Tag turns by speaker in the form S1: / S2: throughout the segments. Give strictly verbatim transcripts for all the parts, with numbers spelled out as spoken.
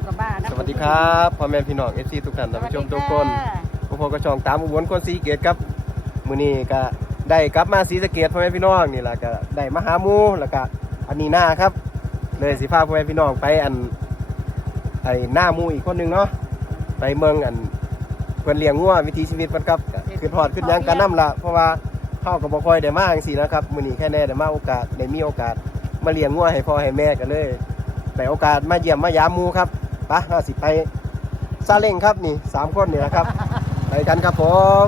S1: กับบ้านนะ
S2: สวัสดีครับพ่อแม่พี่น้องเอฟซีทุกท่านท่านผู้ชมทุกคนพ่อพ่อกระชองตามอุบลคนศรีเกตครับมื้อนี้ก็ได้กลับมาศรีสะเกษพ่อแม่พี่น้องนี่แหละก็ได้มาหาหมู่แล้วก็อันนี้หน้าครับเลยสิพาพ่อแม่พี่น้องไปอันไอ้หน้าหมู่อีกคนนึงเนาะไปเมืองอันเพิ่นเลี้ยงงัววิถีชีวิตเพิ่นครับขึ้นฮอดขึ้นยังกันนำล่ะเพราะว่าเฮาก็บ่ค่อยได้มาจังซี่นะครับมื้อนี้แค่แน่ได้มาโอกาสได้มีโอกาสมาเลี้ยงงัวให้พ่อให้แม่กันเลยได้โอกาสมาเยี่ยมมายามหมู่ครับไปเราสิไปซาเล้งครับนี่สามคนนี่แหละครับไปกันครับผม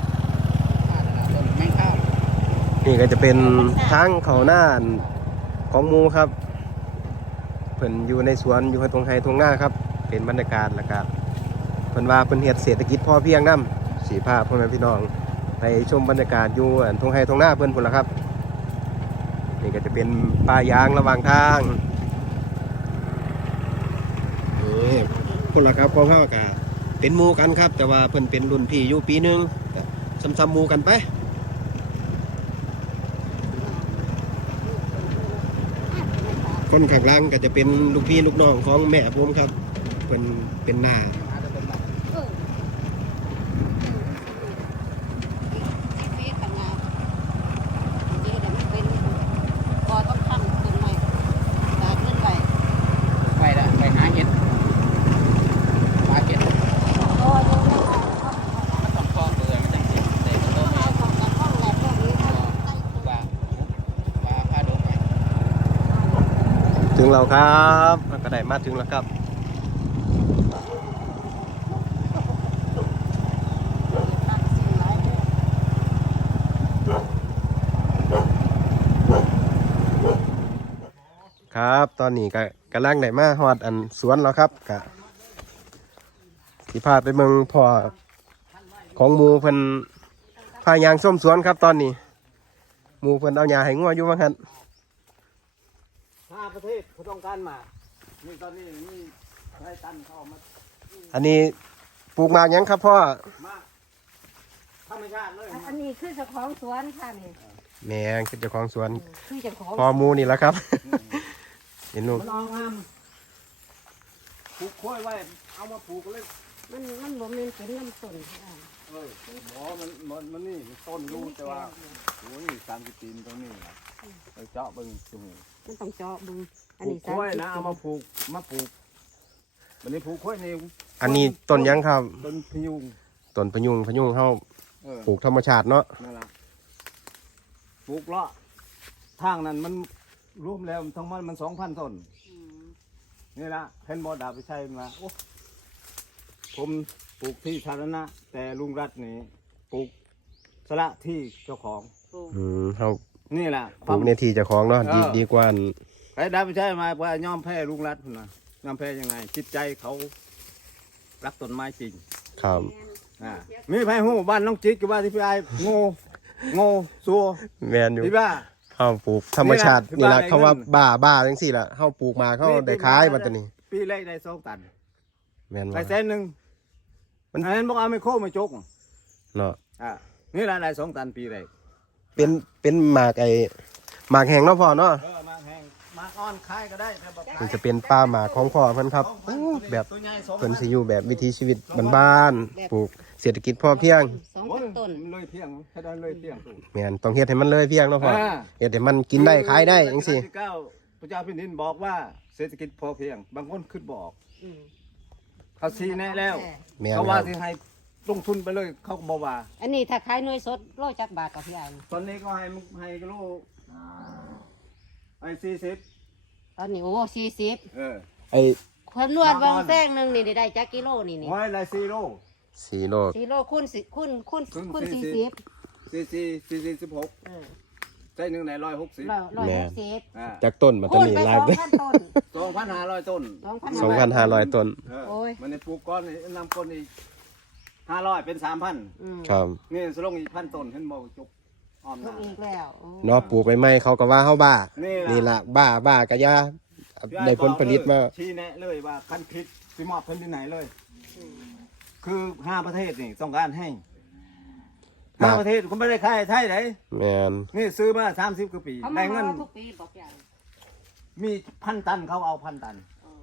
S2: นี่ก็จะเป็นทางเขาหน้าของหมู่ครับเพิ่นอยู่ในสวนอยู่ตรงไฮตรงหน้าครับเป็นบรรยากาศแล้วก็เพิ่นว่าเพิ่นเฮ็ดเศรษฐกิจพอเพียงนำสีภาพพ่อแม่พี่น้องไปชมบรรยากาศอยู่ตรงไฮตรงหน้าเพิ่นพุ่นล่ะครับนี่ก็จะเป็นป่ายางระหว่างทางนี่พุ่นล่ะครับพอเฮาก็เป็นหมู่กันครับแต่ว่าเพิ่นเป็นรุ่นพี่อยู่ปีนึงซ้ำๆหมู่กันไปคนข้างล่างก็จะเป็นลูกพี่ลูกน้องของแม่ผมครับเป็นเป็นหน้าถึงแล้วครับก็ได้มาถึงแล้วครับครับตอนนี้ก็กำลังได้มาฮอดอันสวนแล้วครับกะสิพาไปเมืองพ่อของหมู่เพิ่นพายางส้มสวนครับตอนนี้หมู่เพิ่นเอาหญ้าให้งัวอยู่ว่างั้น
S3: ห้าประเทศเขาต้องการมานี่ตอนนี้นี่ไรตันเข้ามา
S2: อันนี้ปลูกหมากยังครับพ่อ
S3: มาธรรมชาติเลย
S1: อันนี้คือเจ้าของสวนค่ะนี่
S2: แม่คือเจ้าของสวน
S1: คือเจ้าของ
S2: พ่อหมู่นี่แหละครับเห็นลูก
S3: มันเอางามปลูกค้อยไว้เอามาปลูกเลย
S1: มันมันบ่แม่นเป็นน้ำต้นค่ะ
S3: เออหมอมันมันมันนี่ต้นรู้แต่ว่าโอ้ยสามสิบปีตรงนี้ไปเจาะบึงตรงนี้
S1: มันต้องเจาะบึง
S3: อันนี้ค้อยนะเอามาปลูกมาปลูกวันนี้ปลูกค้อยนี่
S2: อันนี้ต้นยังครับ
S3: ต้นพยุง
S2: ต้นพยุงพยุงเขาปลูกธรรมชาติเนาะ
S3: นั่นแหละปลูกเลาะทางนั้นมันรวมแล้วทั้งมันมันสองพันต้นนี่ละเห็นบอดาไปใช้มาโอ้ผมปลูกที่สาธารณะแต่ลุงรัฐนี่ปลูกสละที่เจ้าของ
S2: อืมเขา
S3: นี่แหละ
S2: ปลูกในที่เจ้าของเนาะดีดีกว่า
S3: ใครดาไปใช้มาเพราะยอมแพ้ลุงรัฐนะยอมแพ้ยังไงจิตใจเขารักต้นไม้จริง
S2: ครับ
S3: อ่ามีไผ่หูบ้านน้องจิ๊กกับว่าที่พี่ไอ้โง่โง่ซัว
S2: แมนอยู่
S3: ที่บ้า
S2: เขาปลูกธรรมชาตินี่แหละเขาว่าบ้าบ้าจังสี่ละเขาปลูกมาเขาได้ขายมันตัวนี้
S3: ปีแรกได้สองตัน
S2: แมน
S3: ได้แสนหนึ่งมันเห็นบอกเอาไม่โค้ไม่จก
S2: เนาะ
S3: อ่านี่แหละได้สองตันปีแรก
S2: เป็นเป็นหมากไอหมากแห้งเนาะพ่อเนาะ
S3: เออหมากแห้งหมากอ่อนขายก็ได้
S2: มันจะเป็นป้าหมากของพ่อเพิ่นครับแบบเพิ่นสิอยู่แบบวิถีชีวิตบ้านๆปลูกเศรษฐกิจพอเพียง
S1: สองต้น
S3: เลยเพียงให้ได้เลยเพียง
S2: แม่นต้องเฮ็ดให้มันเลยเพียงเนาะพ่อเฮ็ดให้มันกินได้ขายได้จังซี่
S3: พระเจ้าแผ่นดินบอกว่าเศรษฐกิจพอเพียงบางคนขึ้นบอกเขาชี้แนะแล้วเขาว่าสิให้ลงทุนไปเลยเขาบอกว่า
S1: อันนี้ถ้าขายหน่วยสดโลจักบาทกับพี่ไอ้
S3: ตอนนี้ก็ให้ให้กิโลไอ้สี่สิบ
S1: ตอนนี้โอ้สี่สิบ
S3: เออ
S2: ไอ้
S1: คนนวดบางแซงหนึ่งนี่ได้จักกิโลนี่นี่
S3: ไว้ได้สี่โล
S2: สี่โล
S1: สี่โลคูณสิคูณคูณคูณสี่สิบ
S3: สี่สี่สี่สี่สิบหกใจหนึ่งไหนร้อยหกสิบ
S1: ร้อยหกสิบ
S2: จากต้นมาต้นนี้ลายไป
S3: สองพันห้าร้อยต้น
S2: สองพันห้าร้อยต้น
S3: โอ้ยมันในปลูกก้อนนำก้อนอีกห้าร้อยเป็นสามพัน
S2: ครับ
S3: นี่สลงอีกพันต้นเห็นบ่จุกอ้อมหน้า
S1: อีกแล้ว
S2: เนาะปลูกไปไม่เขาก็ว่าเขาบ้านี่แหละบ้าบ้ากะยาได้ผลผลิตมา
S3: ชี้แนะเลยว่าคันพิษสิมอบเพิ่นที่ไหนเลยคือห้าประเทศนี่ต้องการให้ห้าประเทศคุณไม่ได้ขายไทยไหน
S2: แมน
S3: นี่ซื้อมาสามสิบกว่าปีได้เงินมีพันตันเขาเอาพันตัน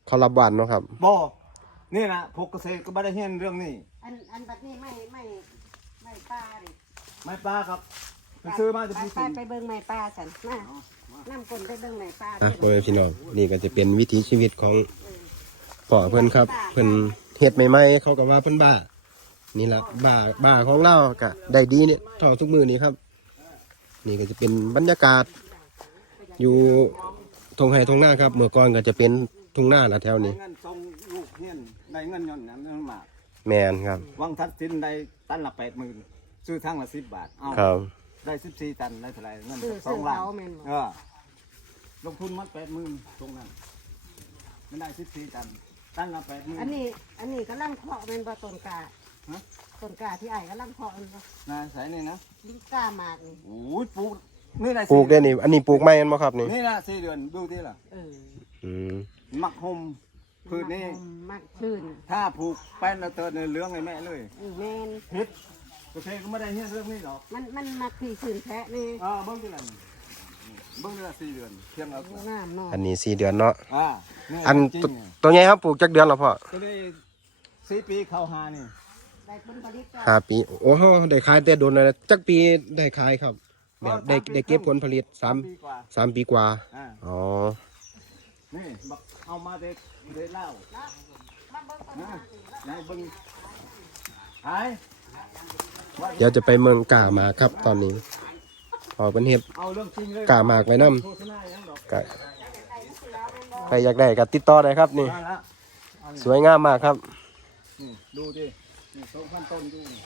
S2: เขารับบ้านเนาะครับ
S3: บ่นี่นะพวกเกษตรก็ไม่ได้เห็นเรื่องนี้
S1: อันอันบัดนี้ไม่ไม่ไม่ป้าดิ
S3: ไม่ปลาครับไปซื้อมาจะ
S1: ไป
S3: พูด
S1: ไป
S3: ถึง
S1: ไปเบิ่งไม้ป้าสันมาน้ำกลนไปเบิ่งไม้ป้า
S2: อ่ะพ่อแม่พี่น้องนี่ก็จะเป็นวิถีชีวิตของพ่อเพิ่นครับเพิ่นเฮ็ดใหม่ๆเขาก็ว่าเพิ่นบ้านี่แหละบ้าบ้าของเราก็ได้ดีเนี่ยเท่าทุกมือนี่ครับ นี่ก็จะเป็นบรรยากาศ อยู่ทงไห่ทงหน้าครับเมื่อก่อนก็จะเป็นทุ่งหน้าละแถวนี้
S3: เงินส่งลูกเฮียนได้เงินย้อนนั้นนั่นมา
S2: แมนครับ
S3: วังทัดสินได้ตันละแปดหมื่นซื้อทั้งละสิบบาทเอา
S2: ครับ
S3: ได้สิบสี่ตันได้เท่าไหร่เงิน
S1: ซื้อ
S3: สอ
S1: ซื้อง
S3: ล้าน
S1: เขาแม่นบ่
S3: เออลงทุนมัดแปดหมื่นตรงนั้นไม่ได้สิบสี่ตันตันละแปดหมื่น
S1: อันนี้อันนี้กำลังเพาะแม่นบ่ต้นกา
S3: ฮะ
S1: ต้นกาที่ไอ้กำลังเพาะแม่นบ่
S3: นะใส่นี่นะ
S1: ลิ้นกาหมากนี่
S3: โอ้ยปลูกนี่แหละ
S2: ปลูกได้นี่อันนี้ปลูกไม้กันบ่ครับนี่
S3: นี่นะสี่เดือนดูที่ล่ะ
S1: เออ
S2: อืม
S3: มักห่มพืชนี่
S1: มักชื่น
S3: ถ้าผูกแป้นแล้วเติร์ในเรื่องไอ้แม่เลย
S1: อือแม่น
S3: พิษโอเคก็ไม่ได้เฮียเรื่องนี้หรอก
S1: มันมันมักที่ชื่นแท้นี่
S3: อ่าเบิ้งที่ละเบิ้งที่ละสี่เดือนเพียงเอา
S1: งามเนาะ
S2: อันนี้สี่เดือนเนาะ
S3: อ่านี่
S2: อัน
S3: จริง
S2: ตัว
S3: เนี่ย
S2: ตัวใหญ่ครับปลูกจักเดือนแล้วพ่อ
S3: ตัวนี้สี่ปีเข้าหานี่
S1: ได้ผลผลิตก็
S2: ห้าปีโอ้โหได้ขายแต่โดนเลยจักปีได้ขายครับแบบได้ได้เก็บผลผลิตสาม
S3: ปีกว่า
S2: สามปีกว่า
S3: อ่า
S2: อ๋อ
S3: นี่บักเอามาเด็ดเด็ดเหล้า
S1: มาเบิ่งต้น
S3: นะ
S1: กา
S3: ไหนเบิ้งหาย
S2: เดี๋ยวจะไปเมืองกามาครับตอนนี้พอเป็นเห็ด
S3: เอาเรื่องจริงเลย
S2: กามากไว้นำ
S3: โฆษณาอย่างดอก
S2: ก็ใครอยากได้ก็ติดต่อได้ครับนี่
S3: มาละเอานี่
S2: สวยงามมากครับ
S3: นี่ดูดินี่สองพันต้นดูนี่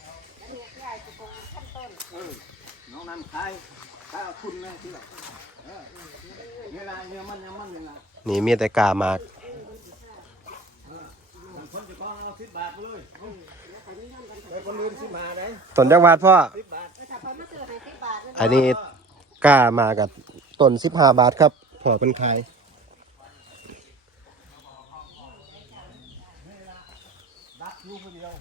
S3: เออน้องนั่นขายขายเอาคุณแม่ที่ละเออนี่ละเนี่ยมันเนี่ยมันนี่ละ
S2: นี่มีแต่กามาก
S3: คนจะก้องเอาสิบบาทไปเลยไปคนลืมสิมาได้
S2: ต้นจักรวาดพ่อ
S3: สิบบาท
S1: ถ้าเพิ่นมาซื้อให้สิบบาทนั่น
S2: อันนี้กล้ามากับต้นสิบห้าบาทครับพอเป็นขาย
S3: รักลูกคนเดียว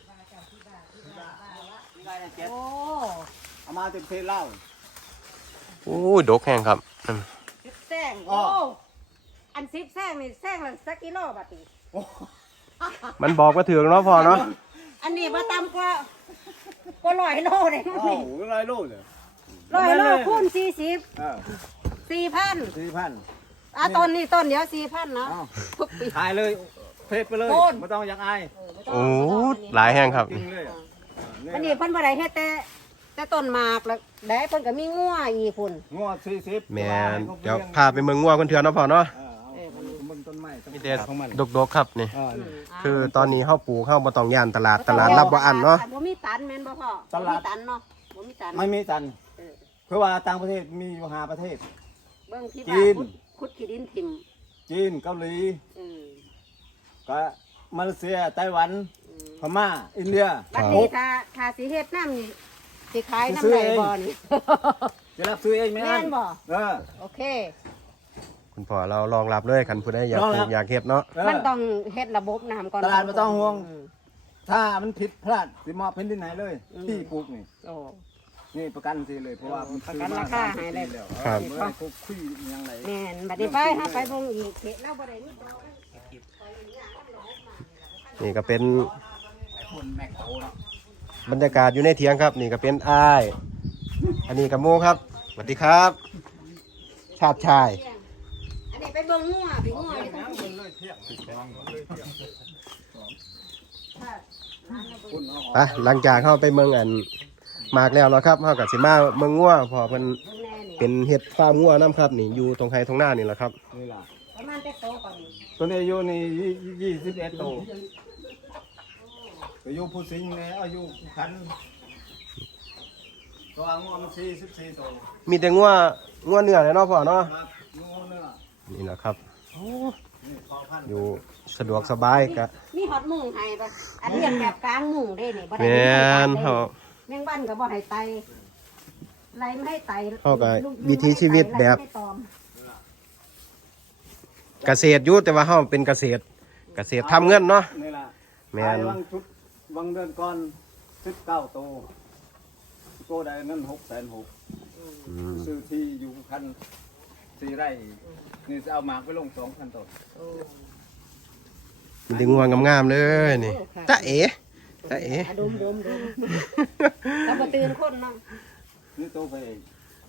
S3: นี่ได้เจ็ด
S1: โอ้
S3: เอามาเต็มเทเหล้า
S2: โอ้ยดกแห้งครับอืม
S1: สิบแซงโอ้อันสิบแซงนี่แซงละสักกิโลบาทนี่
S2: มันบอกว่าถึงเนาะพอเนาะ
S1: อันนี้บ่ต่ำกว่ากว่าร้อยโลเลยนะ
S3: โอ้
S1: นี่
S3: โหอะไรลูกเนี่ย
S1: ร้อยโลคูณสี่สิบ
S3: เออ
S1: สี่พัน
S3: สี่พัน
S1: อ่ะต้นนี้ต้นเดียวสี่พันนะ
S3: เอ้า
S1: ทุกปี
S3: ถ่ายเลยเพจไปเลย
S1: โอน
S3: ไม่ต้องอยากอาย
S2: โอ้หลายแห้งครับ
S3: จริงเลยอ่ะ
S1: อันนี้เพิ่นบ่ได้เฮ็ดแต่แต่ต้นหมากแล้วได้เพิ่นก็มีงัวอีกพุ่น
S3: งวดสี่สิบ
S2: แมนเดี๋ยวพาไปเมืองงัวคนเถื่อนเนาะพอเนาะ
S3: เออเอามึงต้นไม้ต้น
S2: มีแต่
S3: ของมัน
S2: ดกๆครับนี่
S3: เออนี่
S2: คือตอนนี้เฮาปลูกเฮาบ่ต้องย่านตลาดตลาดรับบ่อันเนาะ
S1: บ่มีตันแม่นบ่พ่อ
S3: ตลาด
S1: บ่มีตันเนาะบ่มีตัน
S3: ไม่มีตัน
S1: เออ
S3: คือว่าต่างประเทศมีอยู่ห้าประเทศ
S1: เบิ่งที่
S3: จี
S1: ว่าน ขุดขุดขี้ดินทิ่ม
S3: จีนเกาหลี
S1: เออ
S3: ก็มาเลเซียไต้หวัน
S1: อืม
S3: พม่าอินเดีย
S1: บัดนี้ถ้าถ้าสิเฮ็ดน้ำนี่สิขายน้ำ
S3: ซื้อ
S1: ไหน
S3: เอง
S1: บ่นี่
S3: จะรับซื้อเองไหม
S1: แม่นบ่
S3: เออ
S1: โอเค
S2: คุณพ่อเรารองรับเลยคันผู้ใดอยาก
S3: รอง
S2: ป
S3: รั
S2: ลู
S3: บ
S2: กอยากเฮ็ดเนาะ
S3: เออ
S1: มันต้องเฮ็ดระบบน้ำก่อน
S3: ตลาดบ่ต้องห่วง
S1: ม
S3: ถ้ามันผิดพลาดสิมอบเป็นที่ไหนเลย
S1: อืม
S3: ที่ปลูกนี่
S1: โอ้
S3: นี่ประกันสิเลยเพราะว่ามัน
S1: ประกันราคาให้เลย
S3: แล้ว
S2: ครับ
S3: เมื่อคุกคุยอยังไง
S1: แม่นบัดนี้ไปเฮาไปเบิ่งอีกเขตเราบ่ได้มีบ่
S2: นี่ก็เป็น
S3: คนแมคโครเนาะ
S2: บรรยากาศอยู่ในเถียงครับ นี่ก็เป็นอ้ายอันนี้กับโมครับสวัสดีครับ ชาติชาย
S1: อันนี้ไปเบิ่งงัวไปงัวนี่ต้อง
S3: มันเลยเที่ยงเลยเที่ยง
S2: ไปหลังจากเข้าไปเมืองอันมากแล้วเนาะครับเข้ากับสิมาเมืองงัวพอเพิ่น
S1: เบิ่งแน่นี่
S2: เป็นเห็ดฟาร์มงัวน้ำครับนี่อยู่ตรงไฮตรงหน้านี่แหละครับ
S3: นี่ล่ะ
S1: ประมาณแต่โตก่อนนี่
S3: ตัวนี้อายุนี่ยี่สิบเอ็ดโตอายุผู้สิงห์เนี่ยอายุขันตัวงูมันสี่สิบสี่โต
S2: มีแต่งัวงัวเนื้อเลยเนาะพ่อเนาะ
S3: ครับงูเนื้อ
S2: นี่แหละครับ
S3: นี่พอพัน
S2: อยู่สะดวกสบายกะ
S1: มีฮอดมุ้งให้ปะอันเลี้ยงแบบกลางมุ้งเด้นี่บ่ได้
S2: แม่น
S1: มี
S2: เขา
S1: แมงวันก็บ่ให้ไตไล่ไม่ให้ไต
S2: เขาก็
S1: ลู
S2: วิถีชีวิตแบบ
S1: ไล่ไม่ตอม
S2: เกษตรอยู่แต่ว่าเฮาเป็นเกษตร เกษตรทำเงินเนาะ
S3: นี่ล่ะ
S2: แม่น
S3: ขายวังชุดวังเดือนก่อนสิบเก้าโตโตได้เงินหกแสนหก
S2: อืม
S3: ซื้อที่อยู่คันสี่ไร่นี่จะเอาหมากไปลงสองพันต้น
S1: โอ้
S2: มีแต่งัวงามๆเลยนี่จ๊ะเอ๋จ๊ะเอ๋
S1: ดมดมดมแล้วมาตื่นคนเนาะ
S3: นี่โตไปเอง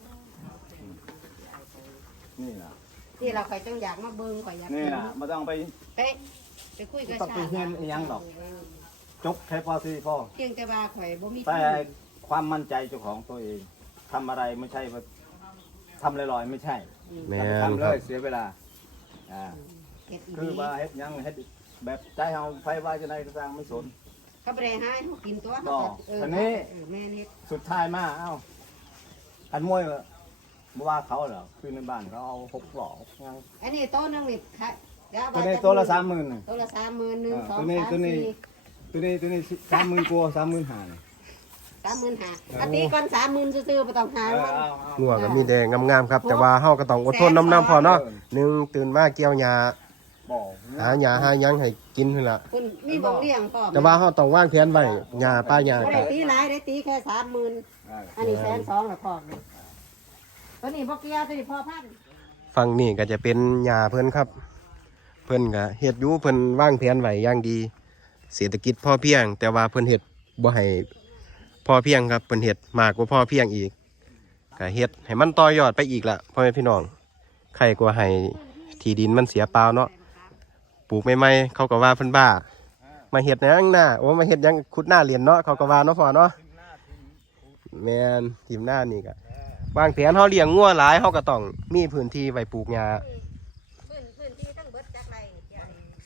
S3: นี่ล่ะ
S1: ที่เราคอยต้องอยากมาเบิ่งคอยอยาก
S3: นี่ล่ะมาต้องไป
S1: เป๊ะไปคุยกับ
S3: ต้องไปเฮียนอีหยังดอกจบแค่พอสิพ่อ
S1: เพียงแต่ว่าข่อยบ่มี
S3: แต่ความมั่นใจเจ้าของตัวเองทำอะไรไม่ใช่ว่าทำลอยๆไม่ใช่
S2: แม่
S3: อย่าไป
S2: น
S3: ทำ
S2: ค
S3: เล
S2: รับ
S3: ยเสียเวลาอ่า
S1: เฮ็ดอี
S3: คือว่าเฮ็ดหยังเฮ็ดแบบใจเฮาไฟว่าจะได้ก็สร้างไม่สน
S1: เขาบ่ได้หาให้เฮากินตัว
S3: บ่
S1: เออ
S3: อันนี้
S1: เออแม่นเฮ็ด
S3: สุดท้ายมาเอ้าอันมวยบ่ว่าเขาเหรอคือในบ้านเขาเอาหกหล่อหกหยัง
S1: อันนี้โต๊ะนึงนี่ค่ะเดี๋ยว
S3: ตัว
S1: ว่า
S3: นี้
S1: จะ
S3: ตัวละสามหมื่นน่ะ
S1: โต๊ะละสามหมื่นหนึ่งสอง
S3: ตัวนี้
S1: สาม
S3: ตัวนี้
S1: สี่
S3: ตัวนี้ตัวนี้สามหมื่นกว่าสามหมื่นห้าเนี่ย
S1: สามหมื่นห้าอันนี้ก่อนสามหมื่นซื่อๆบ่ต้องหา
S3: เออ
S1: มัน
S3: เอาเอา
S2: งัวก็มีแดงงามๆครับ แต่ว่าเฮาก็ต้องอดทนน้ำๆพอเนาะหนึ่งตื่นมาเกี่ยวหญ้า
S3: บอก
S2: หาหญ้าหาหยังให้กินหั่นล่ะ
S1: คุณมีบ่เลี้ยงพร้อม
S2: แต่ว่าเฮาต้องวางแผนไว้หญ้าป้าหญ้า
S1: บ่
S2: ก็
S1: ได้ตีหลายได้ตีแค่สามหมื่น
S3: เออ
S1: อันนี้แสนสองละพอกนี่ตัวนี้บ่เกี่ยวตัวนี้พอพัน
S2: ฝั่งนี้ก็จะเป็นหญ้าเพิ่นครับ เพิ่นก็เฮ็ดอยู่เพิ่นวางแผนไว้อย่างดี เศรษฐกิจพอเพียง แต่ว่าเพิ่นเฮ็ดบ่ให้พอเพียงครับเพิ่นเฮ็ดมากกว่าพอเพียงอีกก็เฮ็ดให้มันต่อยอดไปอีกละพ่อแม่พี่น้องใครกว่าให้ที่ดินมันเสียเปล่าเนาะปลูกใหม่ๆเขาก็ว่าเพิ่นบ้ามาเฮ็ดหยังหน้าโอ้มาเฮ็ดหยังขุดหน้าเหรียญเนาะเขาก็ว่าเนาะพ่อเนาะแม่นทีมหน้านี่ก็วางแผนเฮาเลี้ยงงัวหลายเฮาก็ต้องมีพื้นที่ไว้ปลูกหญ้า
S1: พื้นพื้นที่ทั้งเบิดจักไรนี่ใหญ่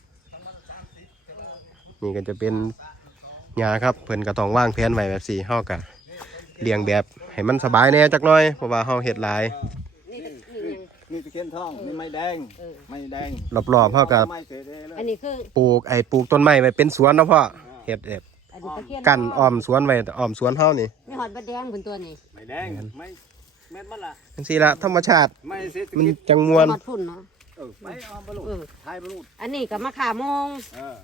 S2: นี่ก็จะเป็นหญ้าครับเพิ่นก็ต้องวางแผนไว้แบบสี่เฮาก็เลี้ยงแบบให้มันสบายแหน่จักหน่อยเพราะว่าเฮาเฮ็ดหลาย
S1: นี่เป็นนี่ยัง
S3: นี่ตะเคียนทองนี่ไม้แดง
S1: เออ
S3: ไม้แดง
S2: รอบๆเฮาก็
S3: ไม้เสดเลย
S1: อันนี้คือ
S2: ปลูกไอ้ปลูกต้นไม้ไว้เป็นสวนเนาะพ่อเฮ็ดแบบ
S1: อันนี้ตะเคียน
S2: กั้นอ้อมสวนไว้อ้อมสวนเฮานี่
S1: มีหอดบะแดงบนตัวนี้
S3: ไม้แดงไม้เม็ดมันล่ะ
S2: จังซี่ละธรรมชาติ
S3: ไม้เศรษฐ
S2: มัน
S3: กิจ
S2: จังมวน
S1: หอดพุ่นเนาะ
S3: เออไม้เอาบรรลุ
S1: เออ
S3: ทายบรรลุ
S1: อันนี้กับมะขามโมง
S3: เออ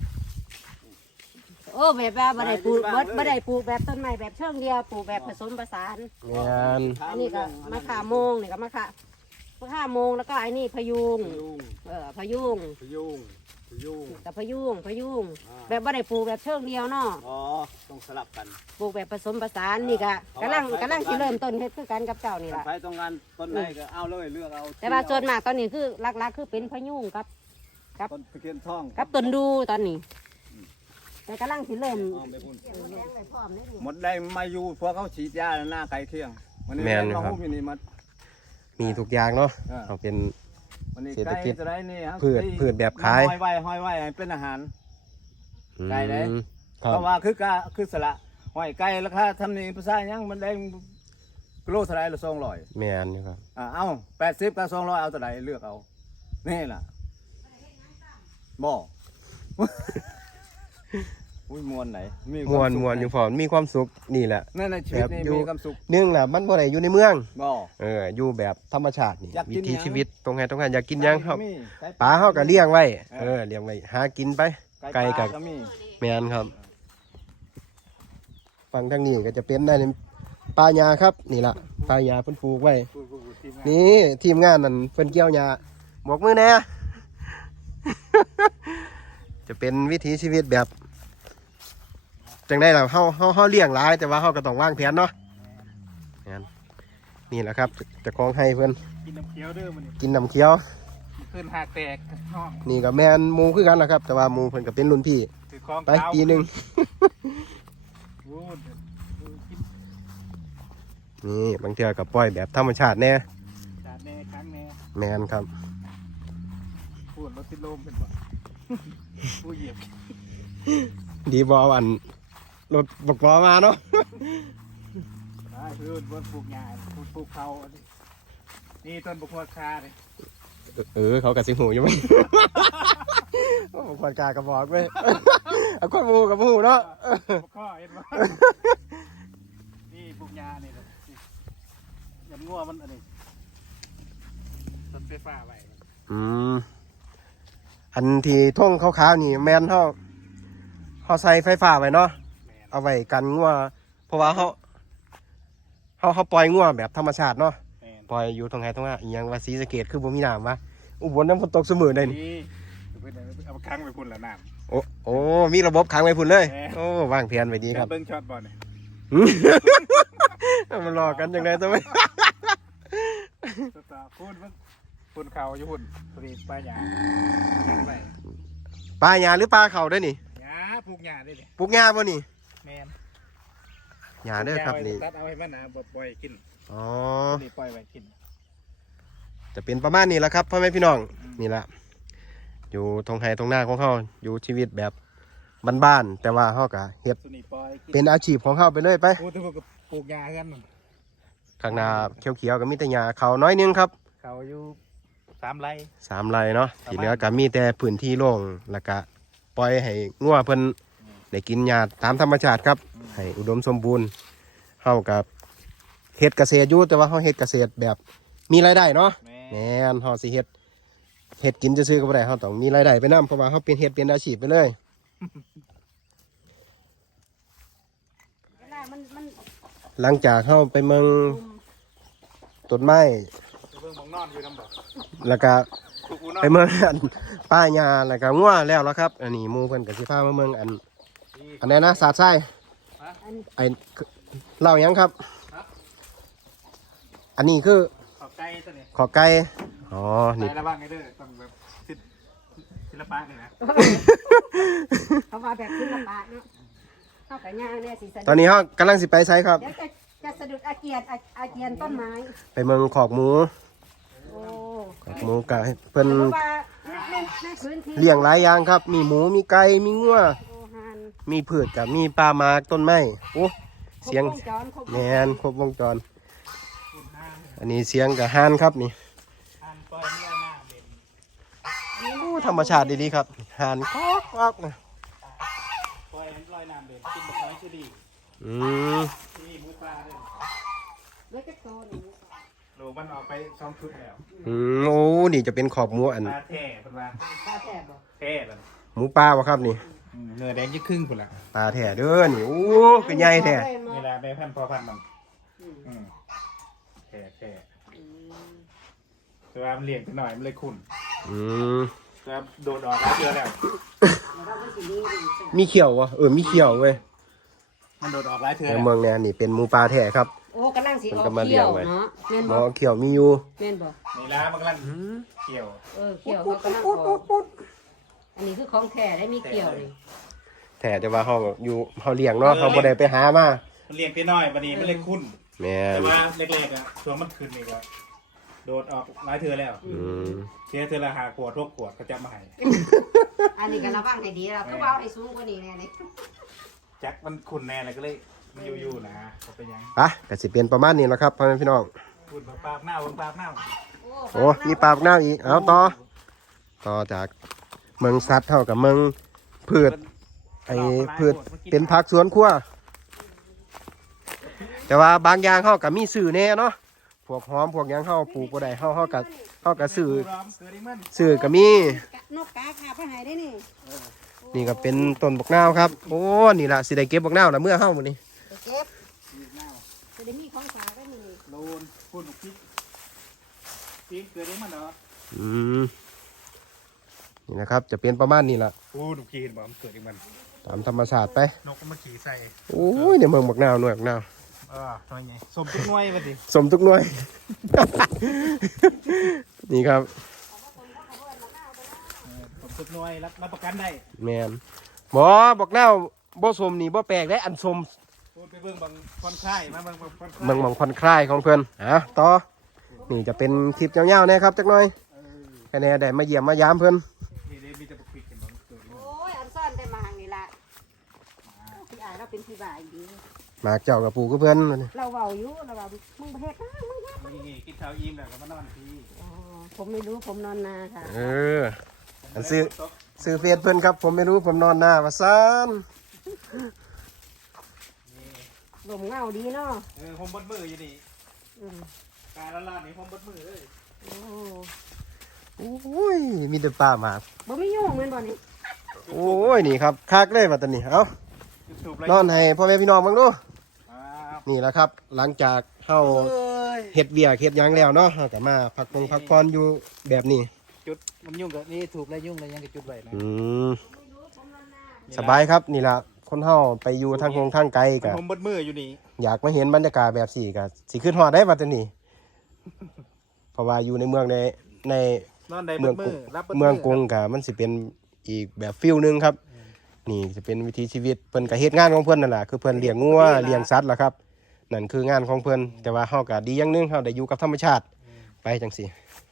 S1: โอ้แบบว่าบ่ได้ปลูก
S3: ไปที่บ้านเลย
S1: บ่ได้ปลูกแบบต้นไม้แบบเชิงเดียวปลูกแบบผสมผสาน
S2: งาน
S1: อันนี้ก็มะขามโมงนี่ก็มะขามมะขามโมงแล้วก็อันนี้พะยุง
S3: พยุง
S1: เออพะยุง
S3: พยุงพยุง
S1: กับพะยุงพะยุง
S3: อ่า
S1: แบบบ่ได้ปลูกแบบเชิงเดียวเนาะ
S3: อ๋อต้องสลับกัน
S1: ปลูกแบบผสมผสานนี่ก็กำลังกำลังสิเริ่มต้นเฮ็ดคือกันกับเจ้านี่ล่ะ
S3: ใครต้องการต้นไหนก็เอาเลยเลือกเอา
S1: แต่ว่าส่วนมากตอนนี้คือหลักๆคือเป็นพะยุงกับ
S3: ต้นตะเคียนทอง
S1: กับต้นดูตอนนี้ แต่กำลังสิเริ่ม
S3: เอาไปพุ่น
S1: เออแดงไว้พร้อมเลยนี่
S3: หมดได้มาอยู่พวกเขาฉีดยาหน้าไก่เที่ยงวันนี้มาหุ้มอยู่นี่มัน
S2: มีทุกอย่างเนาะ
S3: เออ
S2: เอาเป็น
S3: วันนี้
S2: เศรษฐ
S3: ไก่
S2: กิจ
S3: จะได้นี่ครับ
S2: พืชพืชแบบขาย
S3: ห้อยไว้ห้อยไว้ให้เป็นอาหาร ไก่ไหน
S2: อืมครั
S3: เพ
S2: บ
S3: ราะว่าคือกะคือสละห้อยไก่ราคาทำนี่ภาษาหยังมันได้กิโลเท่าไรละสองร้อย
S2: แม่นอยู่ครับ
S3: อ่าเอาแปดสิบกับสองร้อยเอาเท่าไรเลือกเอานี่ล่ะบ่อุ้ยมวนไหน
S2: มวนมวนอยู่พอมีความสุขนี่แหละ
S3: นั่นในชีวิตนี่
S2: แบบอยู่
S3: มีความสุข
S2: หนึ่งแหละมันบ่ได้อยู่ในเมือง
S3: บ่
S2: เอออยู่แบบธรรมชาตินี่
S3: อยากกิ
S2: วิ
S3: น
S2: ถี
S3: หยัง
S2: ชีวิตตรงไหนตรงนั้นอยากกินหยังครับ
S3: มีไ
S2: ปลาเฮาก็เลี้ยงไว้
S3: เอ
S2: เอ
S3: อ
S2: อเลี้ยงไว้หากินไป
S3: ไก่
S2: ไก่
S3: ป
S2: กั
S3: ลา
S2: บ
S3: ก็มี
S2: แม่นครับฝั่งทางนี้ก็จะเป็นได้ปลาหญ้าครับนี่ล่ะปลาหญ้าเพิ่นปลูกไว้
S3: พูดพูดพูดทีมงาน
S2: นี่ทีมงานนั่นเพิ่นเกี่ยวหญ้าบอกมือแหน่ จะเป็นวิถีชีวิตแบบจังได้ล่ะเฮาเฮาเฮาเลี้ยงหลายแต่ว่าเฮาก็ต้องวางแผนเนาะงั้นนี่แหละครับเจะคล้าของให้เพิ่น
S3: กินน้ำเคี้ยวเด้อมัน
S2: กินน้ำเคี้ยว
S3: เพิ่นหักแตกห้อง
S2: นี่ก็แม่นหมูคือกันล่ะครับ แต่ว่าหมูเพิ่นก็เป็นรุ่นพี่
S3: ถือของ
S2: ไปปีหนึง
S3: โอ้ย
S2: นี่บางเทื่อก็ปล่อยแบบธรรมชาติแน่
S3: จานแน่ครั้งแน่
S2: แม่นครับ
S3: พูดรถติดลมเป็นบ่ผู้เหยียบ
S2: ดีบ่เอาอันรถบกบอมาเนาะ
S3: ได้คือบนปลูกหญ้าปลูกปลูกเขาอันนี้นี่ต้นบุกหัวคาเลย
S2: เออเขากับสิหูอยู่ไหม โอ้ควรกากระบอกเว้ย เอาคนหมูกับหมูเนาะ
S3: บุกข้อเห็นบ่นี่ปลูกหญ้านี่แหละนี่ยำงัวมันอันนี้ต้นไฟฟ้าไว้
S2: อืมอันที่ท่งขาวๆนี่แมนเขาเขาใส่ไฟฟ้าไว้เนาะ
S3: แม่น
S2: เอาไว้กันงัวเพราะว่าเขาเขาเขาปล่อยงัวแบบธรรมชาติเนาะ
S3: แม่น
S2: ปล่อยอยู่ตรงไหนตรงนั้นอหยังว่าศรีสะเกษคือบ่มีน้ำวะอุบลน้ำฝนตกเสมอได้นี่
S3: นี่เป็นอะไรเป็น
S4: เอาค้างไปพุ่นละน้
S2: โอ้โอ้มีระบบขังไว้พุ่นเลย
S4: แหม
S2: โอ้วางแผนไว้ดี
S4: ำ
S2: ครับ
S4: เบิ้งช็อตบอลเนี่ย
S2: มันรอกันยังไงตัวไม่
S4: สตาร์พุ่นเบิ่งพุ่นเข่าอยู่พุ่นพอดีปลาหยายังไง
S2: ปลาหญ้าหรือปลาเข่าด้วยนี่
S4: หยาปลูกหยาได้เลย
S2: ปลูกหญ้าป่ะนี่
S4: แมน
S2: หญ้าเด้อครับนี่
S4: ตัดเอาให้มันนะบ่ปล่อยกิน
S2: อ๋อ
S4: นี่ปล่อยไว้กิน
S2: จะเป็นประมาณนี้แหละครับพ่อแม่พี่น้องนี่แหละอยู่ทงไห้ทงหน้าของเขาอยู่ชีวิตแบบบ้านๆแต่ว่าเขาก็เฮ็ด
S4: สุนีปล่อยกิน
S2: เป็นอาชีพของเขาไปเลยไป
S4: พูดถึงกับปลูกหยากัน
S2: ข้างหน้าเขียวๆก็มีแต่หญ้าเขาน้อยนึงครับ
S4: เขาอยู่สามไร่
S2: สามไร่เนาะที่เหลือก็มีแต่พื้นที่โล่งแล้วก็ปล่อยให้งัวเพิ่นได้กินหญ้าตามธรรมชาติครับให้อุดมสมบูรณ์เฮากับเฮ็ดเกษตรอยู่แต่ว่าเฮาเฮ็ดเกษตรแบบมีรายได้เนาะ
S4: แม่
S2: แม่นเฮาสิเฮ็ดเฮ็ดกินซื่อๆก็บ่ได้เฮาต้องมีรายได้ไปนํเพราะว่าเฮาเป็นเฮ็ดเป็นอาชีพไปเลย
S1: เวลามันมัน
S2: หลังจากเฮาไปเมืองต้นไม้
S4: เบิ่งมองนอนอยู่น้ำบ่
S2: แล้วก็
S4: ปลูกอูนอ
S2: ไป
S4: น
S2: เมืองอันป้ายาแล้วก็งัวแล้วแล้วครับ อันนี้หมู่เพิ่นก็สิพามาเมืองอันอันไหนนะสาดไส้
S1: อัน
S2: ไอเล่าหยังครับ อันนี้คือ
S4: ขอบไก่ตัวนี้
S2: ขอไก่อ๋อ
S4: ใส่
S2: นี่
S4: ระวังไงเด้อต้องแบบศิลป์ศิลปะนี่นะ
S1: เขามาแบบศิลปะเนาะเข้ากับย่างเนี่ยสิสะดุด
S2: ตอนนี้เฮากำลังสิไปไสครับ
S1: เดี๋ยวจะจะสะดุดอาเกียนอาอาเกียนต้นไม้
S2: ไปเมืองขอกหมู
S1: โอ้
S2: ขอกหมูก็ให้เพิ่น
S1: เพราะว่าในในในพื้นที่
S2: เลี้ยงหลายอย่างครับ มีหมูมีไก่มีงัว
S1: โอ้หัน
S2: มีพืชกับมีปลาหมากต้นไม้โอ้เสียง
S1: ครบวงจรครบวงจร
S2: แมนครบวงจร อันนี้เสียงกับฮานครับนี่
S4: ทานปล่อยเมียหน้าเด่น
S2: โอ้ธรรมชาติดีๆครับฮานคอกคอกนะ
S4: ปล่อยปล่อยน้ำเด่นกินแบบน้อยชื่อดี
S2: อืม
S4: นี่หมูปลาเด่น
S1: แล้วก็โตนี่
S4: โหลมันออกไปสองชุดแล้ว
S2: อืมโอ้นี่จะเป็นขอบหมูอัน
S4: ปลาแท่เป็นว่า
S1: ปลาแซ่บบ่
S4: แท่เลย
S2: หมูปลาวะครับนี่
S4: เนื้อแดงยี่ครึ่งพุ่นละ
S2: ปลาแท้เด้อนี่โอ้เป็นใหญ่แท้
S4: นี่แหละแม่พันธุ์พอพันธุ์มัน
S1: อืม
S4: อืมแท่แท่
S1: อืม
S4: แต่ว่ามันเลี้ยงไปหน่อยมันเลยขุ่น
S2: อืม
S4: แต่ว่าโดดออกแล้วเจอแล้ว
S1: แล้วเราก็สิมีดีใช่ไหม
S2: มีเขียววะเออมีเขียวเว้ย
S4: มันโดดออกแล้วเจอ
S2: ใน
S4: แล้ว
S2: เมืองเนี่ยนี่เป็นหมูปลาแท้ครับ
S1: โอ้กำลังสิออก
S2: มันก็มาเลี้
S1: เขี้
S2: ย
S1: ย
S2: ง
S1: ว
S2: ไว้
S1: เนาะแม่น
S2: หม
S1: บ่
S2: อเขียวมีอยู่
S1: แม่นบ่
S4: นี่ละมันกำลังเกี่ยว
S1: เออเขี้ยวเขากำลังออกอันนี้คือของแท้ได้มีเขี้ยวเลย
S2: แท้แต่ว่าเขาอยู่เขาเลี้ยงเนาะเขาบ่ได้ไปหามา
S4: มันเลี้ยงไปหน่อยบัดนี้มันเลยขุ่น
S2: แม่
S4: แต่
S2: น
S4: ว่าเล็กๆอ่ะช่วงมันขึ้นนี่ก็โดดออกหลายเทือแล้ว
S2: อืม
S4: เสียเทือละหาขวดทุกขวดเขาจะมาให้
S1: อันนี้ก็ระวังให้ดีเราคือว่าเอาให้สูงกว่านี้แน่นี่
S4: แจ็คมันขุ่นแน่เลยก็เลยมันอยู่ๆนะเขาเป็นยัง
S2: อ่ะก็สิเป็นประมาณนี้แหล้วครับพ่อแม่พี่น้อง
S4: ขุ่นปากหน้าเบิ่งปากหน้า
S2: โอ้มีปลาหน้าอีกเอาต่อต่อจากเมืองสัตว์เท่ากับเมืองพืชไอ้พืชเป็นผักสวนครัวแต่ว่าบางอย่างเขากับมีสื่อแน่เนาะพวกหอมพวกหยังเขาปลูกบ่ได้เขาเขากับเขากับสื่อ
S4: ร้อมเสือดิมัน
S2: สื่อกับมี
S1: นกกาขาไปหายได้นี่
S2: นี่ก็เป็นต้นบักนาวครับโอ้นี่ล่ะสิได้เก็บบักนาวนะเมื่อเฮามื้อนี้
S1: ไปเก็บจะได้มีของฝากได้นี่
S4: โลนขุ่นพริกพริกเสือดิมันเนาะ
S2: อืมนี่นะครับจะเป็นประมาณนี้ล่ะ
S4: พูดขี่เห็นบ่มันเกิดดิมัน
S2: ตามธรรมชาติไป
S4: นกก็มาขี่ใส่
S2: โอ้ยในเมืองบักนาวหน่วยบักนาว
S4: เออทำไมไงสมทุกหน่วยมาดิ
S2: สมทุกหน่วย นี่ครับ
S4: สมทุกหน่วยรับรับประกันได้
S2: แมนหมอบอกเน่าบ่สมนี่บ่แปลกได้อันสม
S4: พูดไปเบิ่งบางคอนคลายมาบางบางคอนคลาย
S2: เมืองหมองผ่อนคลายของเพื่อนอ่ะต่อนี่จะเป็นคลิปยาวๆนะครับจักหน่อยแค่นี้ได้มาเยี่ยมมายามเพื่อน
S4: นี่เด้มีแต่ปกปิดกันบ่เกิดดิมัน
S1: โอ้ยอันซ่อนได้มาหางนี่ละพี่อายเราเป็นพี่บ่ายดี
S2: หมากเจ้ากับปู่กับเพื่อน
S1: เราเบาอยู่เราเบามึงประเทศนะมึงเฮ็ด
S4: นี่กินข้าวอิ่มแล้วก็มานอนที
S1: อ๋อผมไม่รู้ผมนอนนาค่ะ
S2: เอออันซื้อซื้อเฟซเพื่อนครับผมไม่รู้ผมนอนหน้าว่าซาน
S1: ลมเงาดีเนาะ
S4: เออผมบดมืออยู่นี่
S1: อืม
S4: การละลานนี่ผมบดมือเลย
S1: โอ้
S2: โอ้ยมีแต่ป่าหมาก
S1: บ่มียุ่งเหมือนบ่นี่
S2: โอ้ยนี่ครับคักเลยว่าตอนนี้เอ้า
S4: สูบไร
S2: นอนให้พ่อแม่พี่น้องบ้างดู
S4: อ่า
S2: นี่แหละครับ หลังจากเข้า
S4: เอ้ย
S2: เฮ็ดเวียกเฮ็ดหยังแล้วเนาะเราก็มาพักปงพักผ่อนอยู่แบบนี้
S4: จุดมันยุ่งกับนี่ถูกแล้วยุ่งแล้วยังกับจุดไว้นะ
S2: อืมสบายครับนี่ล่ะคนเฮาไปอยู่ทางคงทางไกลกะ
S4: ผมเบดมืออยู่นี่
S2: อยากมาเห็นบรรยากาศแบบสี่กะสิขึ้นฮอดได้บัดนี้ เพราะว่าอยู่ในเมืองในใน
S4: นอนได้เบ
S2: เมือง
S4: ดมื
S2: กรุ
S4: อง รับบิด
S2: เมืองกรุงกะมันสิเป็นอีกแบบฟิลหนึงครับ นี่จะเป็นวิถีชีวิตเพิ่นก็เฮ็ดงานของเพิ่นนั่นแหละคือเพิ่นเลี้ยงงัวเลี้ยงสัตว์ล่ะครับนั่นคืองานของเพิ่นแต่ว่าเฮาก็ดีอย่างหนึงเฮาได้อยู่กับธรรมชาติไปจังซี่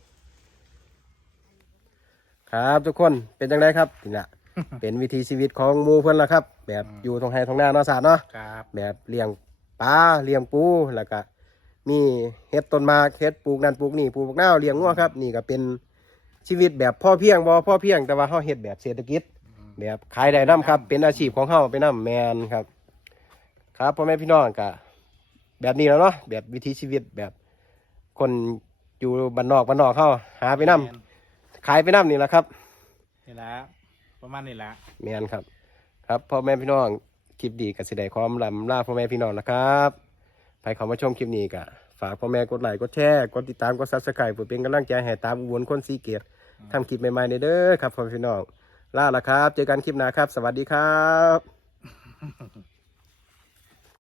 S2: ครับทุกคนเป็นจังไดครับนี่ล่ะ เป็นวิถีชีวิตของหมู่เพิ่นล่ะครับ แบบอยู่ตรงไห้ตรงหน้าเนาะสาดเนาะ
S4: ครับ
S2: แบบเลี้ยงปลาเลี้ยงปูแล้วก็มีเฮ็ดต้นไม้เฮ็ดปลูกนั่นปลูกนี่ปลูกมะนาวเลี้ยงงัวครับนี่ก็เป็นชีวิตแบบพ่อเพียงบ่พ่อเพียงแต่ว่าเฮาเฮ็ดแบบเศรษฐกิจแบบขายได้นำครับเป็นอาชีพของเฮาไปนำแมนครับครับพ่อแม่พี่น้องก็แบบนี้แล้วเนาะแบบวิถีชีวิตแบบคนอยู่บ้านนอกบ้านนอกเฮาหาไปนำขายไปนำนี่แหละครับ
S4: นี่ละประมาณนี้ละ
S2: แมนครับครับพ่อแม่พี่น้องคลิปดีกับสิได้ความลำลาพ่อแม่พี่น้องนะครับใครเข้ามาชมคลิปนี้ก็ฝากพ่อแม่กดไลค์กดแชร์กดติดตามกดซับสไครป์เพื่อเป็นกำลังใจให้ตามอุบลคนสีเกียรติทำคลิปใหม่ๆในเด้อครับพ่อแม่พี่น้องลาละครับเจอกันคลิปหน้าครับ สวัสดีครับ